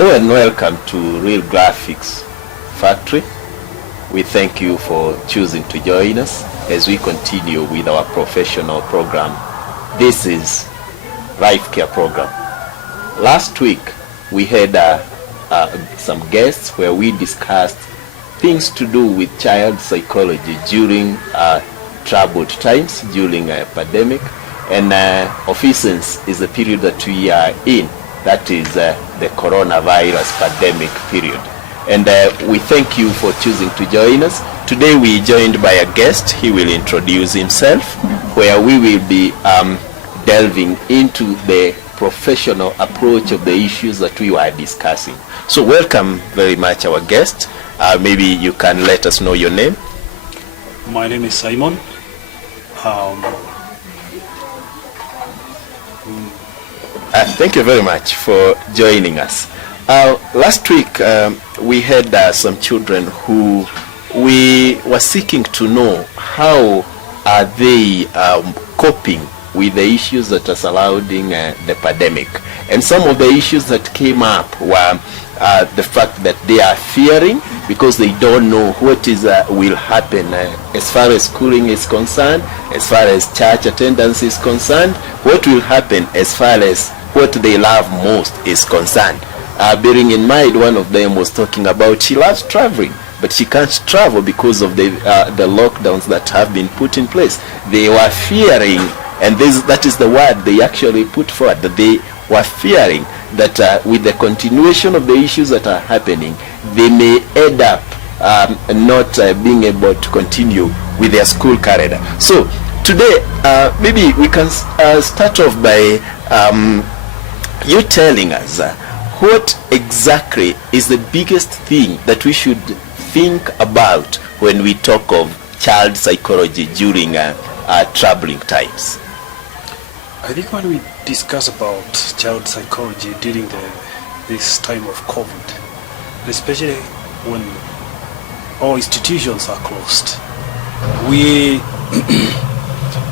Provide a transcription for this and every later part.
Hello and welcome to Real Graphics Factory. We thank you for choosing to join us as we continue with our professional program. This is Life Care Program. Last week we had some guests where we discussed things to do with child psychology during troubled times, during a pandemic, and oftentimes is the period that we are in. That is the coronavirus pandemic period. And we thank you for choosing to join us. Today we are joined by a guest. He will introduce himself, where we will be delving into the professional approach of the issues that we were discussing. So welcome very much our guest. Maybe you can let us know your name. My name is Simon. Thank you very much for joining us. Last week we had some children who we were seeking to know how are they coping with the issues that are surrounding the pandemic. And some of the issues that came up were the fact that they are fearing because they don't know what is will happen as far as schooling is concerned, as far as church attendance is concerned, what will happen as far as what they love most is concerned. Bearing in mind, one of them was talking about she loves traveling, but she can't travel because of the lockdowns that have been put in place. They were fearing, and that is the word they actually put forward, that they were fearing that with the continuation of the issues that are happening, they may end up not being able to continue with their school calendar. So today, maybe we can start off by you telling us what exactly is the biggest thing that we should think about when we talk of child psychology during troubling times. I think when we discuss about child psychology during this time of COVID, especially when all institutions are closed,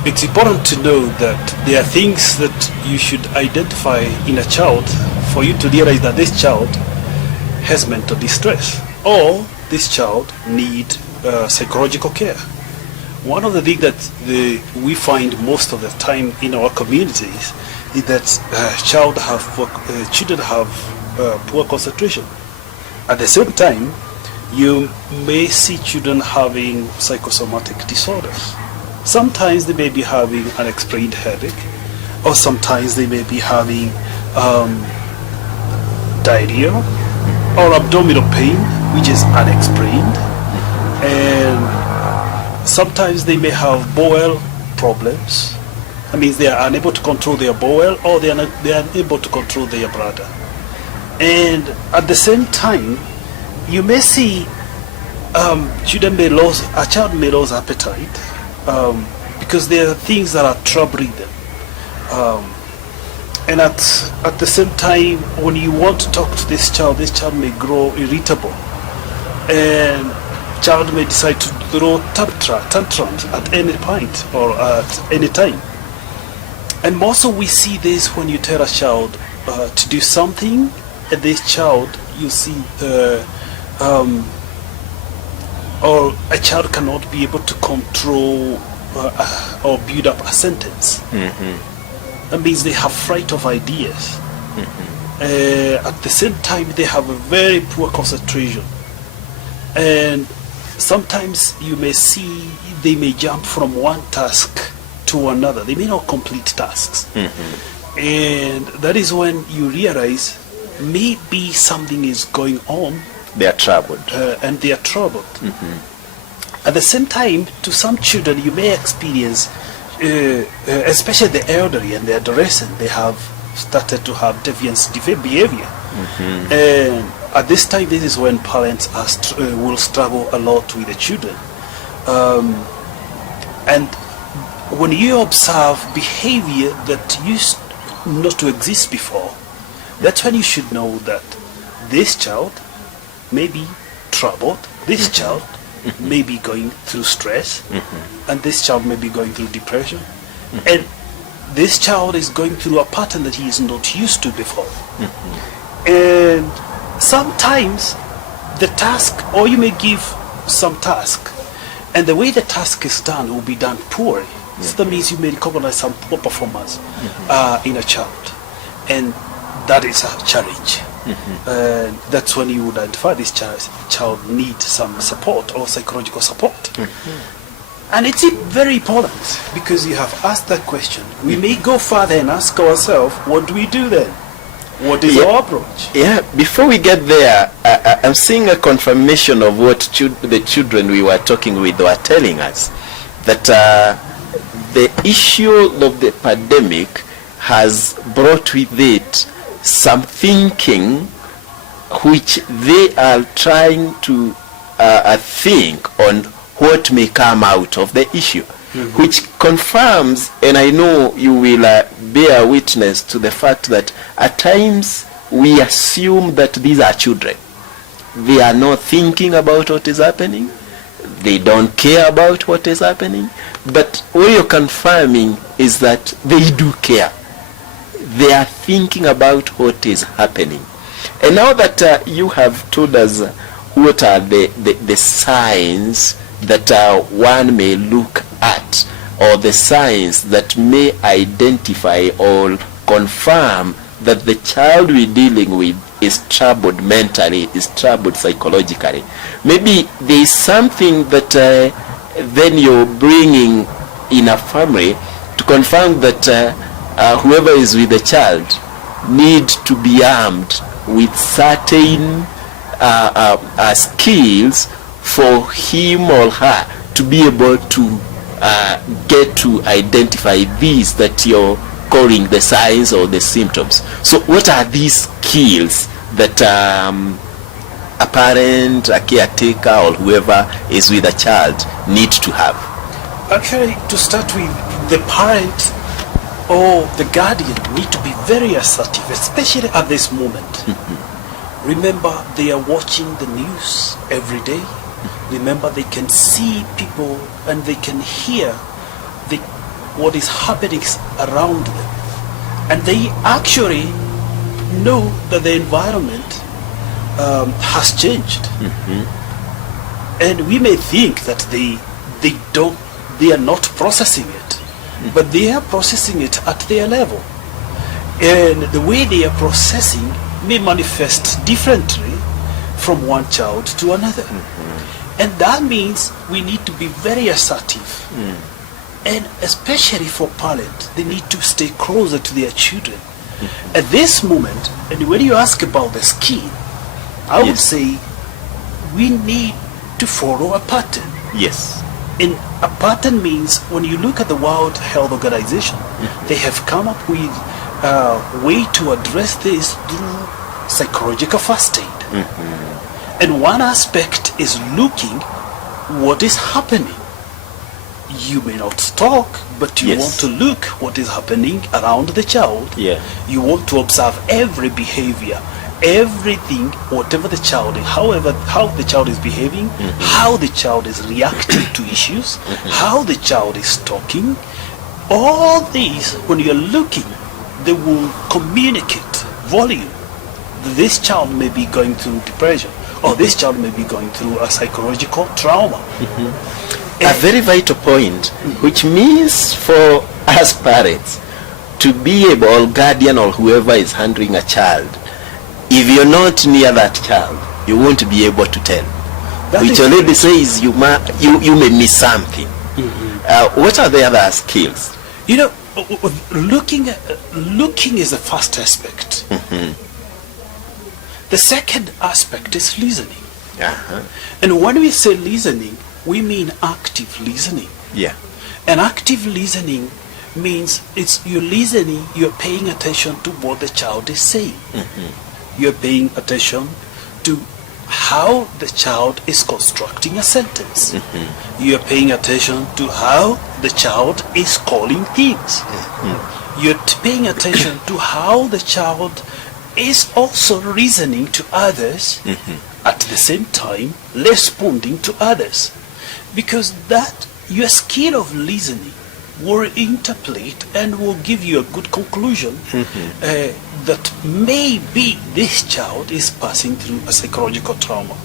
it's important to know that there are things that you should identify in a child for you to realize that this child has mental distress or this child needs psychological care. One of the things that we find most of the time in our communities is that children have poor concentration. At the same time, you may see children having psychosomatic disorders. Sometimes they may be having an unexplained headache, or sometimes they may be having diarrhea or abdominal pain, which is unexplained, and sometimes they may have bowel problems. That means they are unable to control their bowel, or they are unable to control their bladder. And at the same time, you may see a child may lose appetite. Because there are things that are troubling them, and at the same time, when you want to talk to this child may grow irritable, and child may decide to throw tantrums at any point or at any time. And also we see this when you tell a child to do something, and this child, you see or a child cannot be able to control or build up a sentence. Mm-hmm. That means they have fright of ideas. Mm-hmm. At the same time, they have a very poor concentration. And sometimes you may see they may jump from one task to another. They may not complete tasks. Mm-hmm. And that is when you realize maybe something is going on. They are troubled. And they are troubled. Mm-hmm. At the same time, to some children, you may experience, especially the elderly and the adolescent, they have started to have deviant behavior. Mm-hmm. And at this time, this is when parents will struggle a lot with the children. And when you observe behavior that used not to exist before, that's when you should know that this child may be troubled, this child may be going through stress, and this child may be going through depression, and this child is going through a pattern that he is not used to before. And sometimes the task, or you may give some task, and the way the task is done will be done poorly. So that means you may recognize some poor performance in a child, and that is a challenge. That's when you would identify this child needs some support or psychological support. And it's very important, because you have asked that question. We may go further and ask ourselves, what do we do then? What is our approach? Yeah, before we get there, I'm seeing a confirmation of what the children we were talking with were telling us, that the issue of the pandemic has brought with it some thinking which they are trying to think on what may come out of the issue, which confirms, and I know you will bear witness to the fact that at times we assume that these are children. They are not thinking about what is happening. They don't care about what is happening. But what you're confirming is that they do care. They are thinking about what is happening. And now that you have told us what are the signs that one may look at, or the signs that may identify or confirm that the child we're dealing with is troubled mentally, is troubled psychologically, maybe there is something that then you're bringing in a family to confirm that whoever is with the child need to be armed with certain skills for him or her to be able to get to identify these that you're calling the signs or the symptoms. So what are these skills that a parent, a caretaker, or whoever is with a child need to have? Actually, to start with, the parent or the guardian need to be very assertive, especially at this moment. Remember, they are watching the news every day. Remember, they can see people and they can hear what is happening around them. And they actually know that the environment has changed. And we may think that they are not processing it, but they are processing it at their level. And the way they are processing may manifest differently from one child to another. And that means we need to be very assertive. And especially for parents, they need to stay closer to their children. At this moment, and when you ask about the skill, I would say we need to follow a pattern. Yes. And a pattern means, when you look at the World Health Organization, they have come up with a way to address this through psychological first aid. And one aspect is looking what is happening. You may not talk, but you want to look what is happening around the child. You want to observe every behavior, everything, whatever the child is, how the child is behaving, how the child is reacting to issues, how the child is talking. All these, when you're looking, they will communicate volume. This child may be going through depression, or this child may be going through a psychological trauma. A very vital point, which means for us parents to be able, or guardian or whoever is handling a child, if you're not near that child, you won't be able to tell. Which already says you may miss something. What are the other skills? You know, looking is the first aspect. The second aspect is listening. And when we say listening, we mean active listening. And active listening means you're listening, you're paying attention to what the child is saying. You're paying attention to how the child is constructing a sentence. You're paying attention to how the child is calling things. You're paying attention to how the child is also reasoning to others, at the same time responding to others. Because that, your skill of listening will interpret and will give you a good conclusion that maybe this child is passing through a psychological trauma.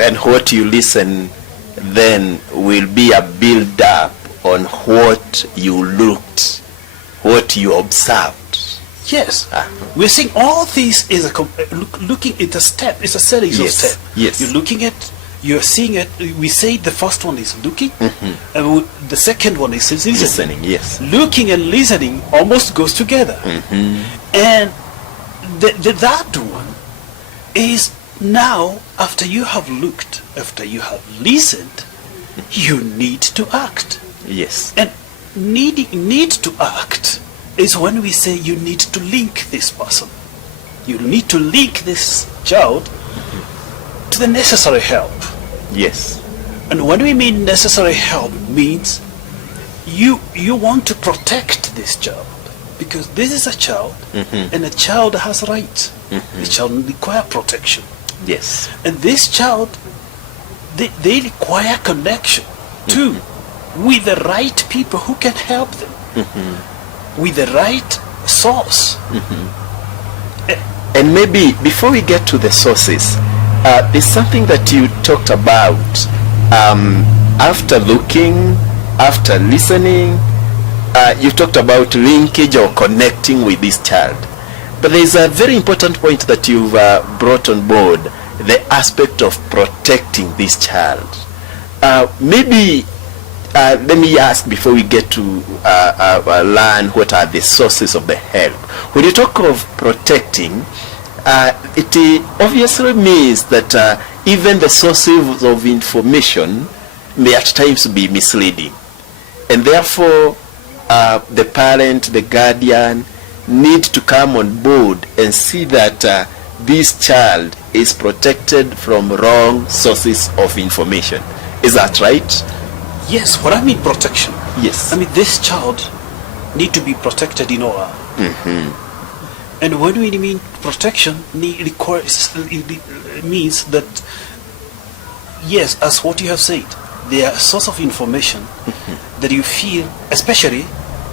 And what you listen then will be a build up on what you looked, what you observed. Yes, we're saying all this is looking at a step. It's a series of steps. Yes. You're looking at, you're seeing it. We say the first one is looking, and the second one is listening. Yes. Looking and listening almost goes together, and the third one is now after you have looked, after you have listened, you need to act. Yes. And need to act is when we say you need to link this person. You need to link this child to the necessary help. Yes. And when we mean necessary help means you want to protect this child, because this is a child and a child has rights. The child requires protection. Yes. And this child, they require connection too with the right people who can help them, with the right source. And maybe before we get to the sources, there's something that you talked about after looking, after listening. You talked about linkage or connecting with this child. But there's a very important point that you've brought on board, the aspect of protecting this child. Maybe let me ask before we get to learn what are the sources of the help. When you talk of protecting, it obviously means that even the sources of information may at times be misleading. And therefore, the parent, the guardian, need to come on board and see that this child is protected from wrong sources of information. Is that right? Yes, what I mean protection. Yes. I mean this child need to be protected in all. And when we mean protection, it means that, yes, as what you have said, there are source of information that you feel, especially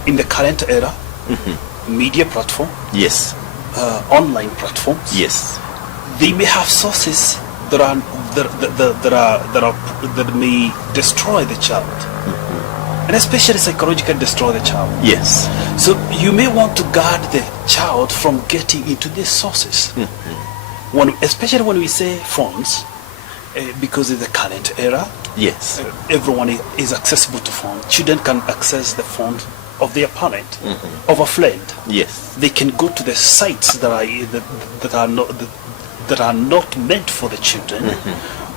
in the current era, media platform, Yes. Online platforms. Yes. They may have sources that may destroy the child, and especially psychologically destroy the child. Yes. So you may want to guard the child from getting into these sources. Especially when we say phones, because in the current era, Yes. everyone is accessible to phone. Children can access the phone of their parent, of a friend. Yes. They can go to the sites that are not meant for the children,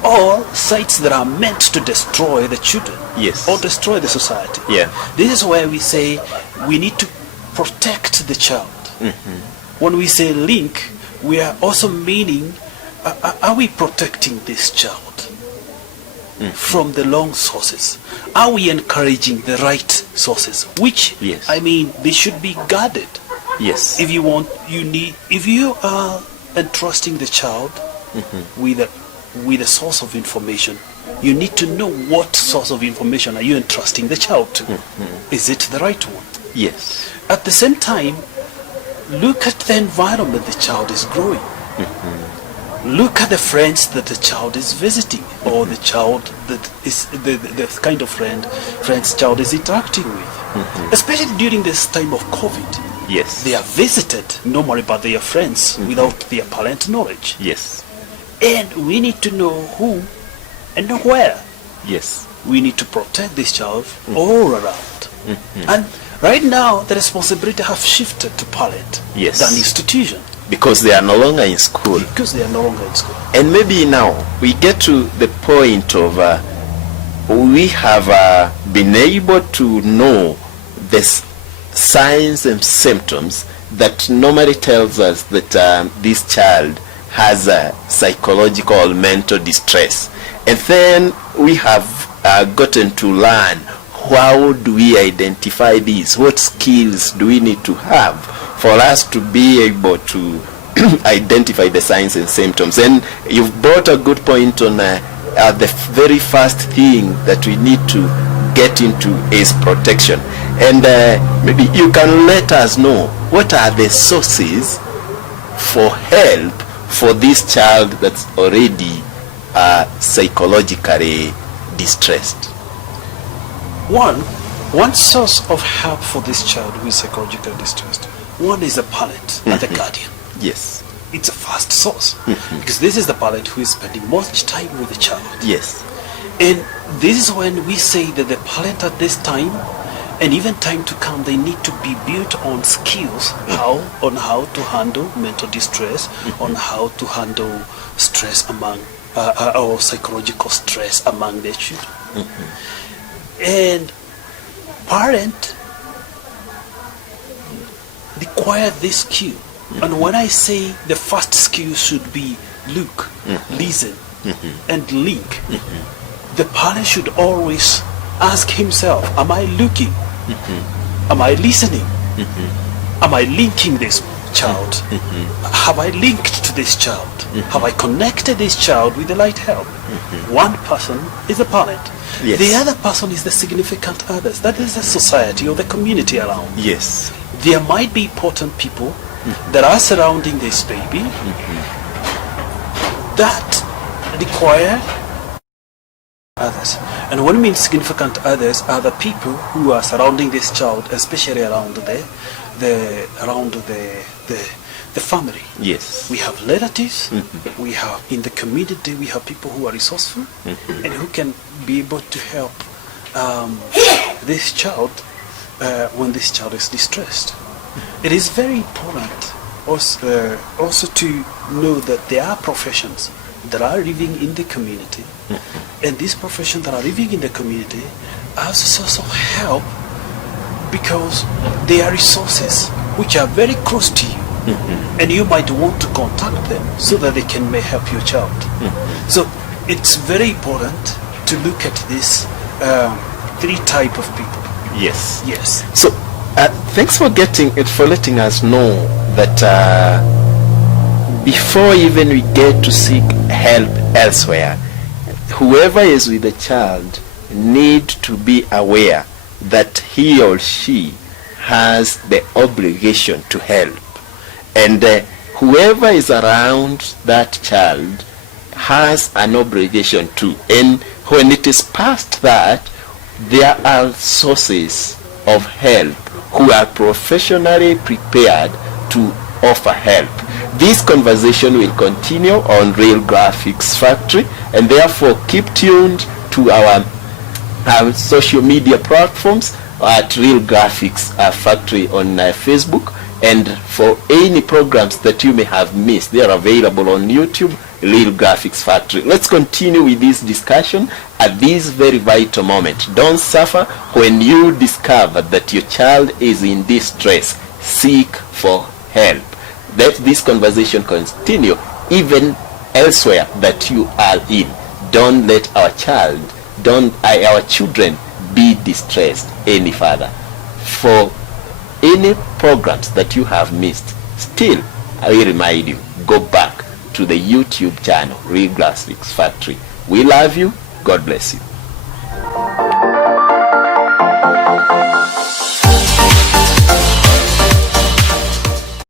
or sites that are meant to destroy the children, Yes. or destroy the society. Yeah. This is where we say we need to protect the child. When we say link, we are also meaning, are we protecting this child from the wrong sources? Are we encouraging the right sources? Which, Yes. I mean, they should be guarded. Yes. If you are entrusting the child with a source of information, you need to know what source of information are you entrusting the child to. Is it the right one? Yes. At the same time, look at the environment the child is growing. Look at the friends that the child is visiting, or the child that is the kind of friends child is interacting with. Especially during this time of COVID. Yes. They are visited normally by their friends without their parent knowledge. Yes. And we need to know who and where. Yes. We need to protect this child all around. And right now, the responsibility have shifted to parent Yes. than institution, Because they are no longer in school. because they are no longer in school. And maybe now we get to the point of we have been able to know the signs and symptoms that normally tells us that this child has a psychological or mental distress. And then we have gotten to learn, how do we identify these? What skills do we need to have for us to be able to identify the signs and symptoms? And you've brought a good point on the very first thing that we need to get into is protection. And maybe you can let us know what are the sources for help for this child that's already psychologically distressed. One source of help for this child who is psychologically distressed, one is the parent and the guardian. Yes. It's a first source, because this is the parent who is spending much time with the child. Yes. And this is when we say that the parent at this time, and even time to come, they need to be built on skills on how to handle mental distress, on how to handle stress among or psychological stress among their children. And parent require this skill. And when I say the first skill should be look, listen, and link, the parent should always ask himself, am I looking? Am I listening? Am I linking this child? Have I linked to this child? Have I connected this child with the right help? One person is the parent. Yes. The other person is the significant others. That is the society or the community around. Yes. There might be important people that are surrounding this baby that require others. And when we mean significant others, are the people who are surrounding this child, especially around the family. Yes. We have relatives, we have in the community, we have people who are resourceful and who can be able to help this child when this child is distressed. It is very important also to know that there are professions that are living in the community, and these professions that are living in the community are a source of help because they are resources which are very close to you, and you might want to contact them so that they can may help your child. So it's very important to look at this three type of people. Yes. Yes. So thanks for letting us know that before even we get to seek help elsewhere, whoever is with the child need to be aware that he or she has the obligation to help, and whoever is around that child has an obligation too. And when it is past that, there are sources of help who are professionally prepared to offer help. This conversation will continue on Real Graphics Factory, and therefore keep tuned to our social media platforms at Real Graphics Factory on Facebook. And for any programs that you may have missed, they are available on YouTube, Real Graphics Factory. Let's continue with this discussion at this very vital moment. Don't suffer when you discover that your child is in distress. Seek for help. Let this conversation continue even elsewhere that you are in. Don't let our children be distressed any further. For any programs that you have missed, still I will remind you, go back to the YouTube channel, Real Graphics Factory. We love you. God bless you.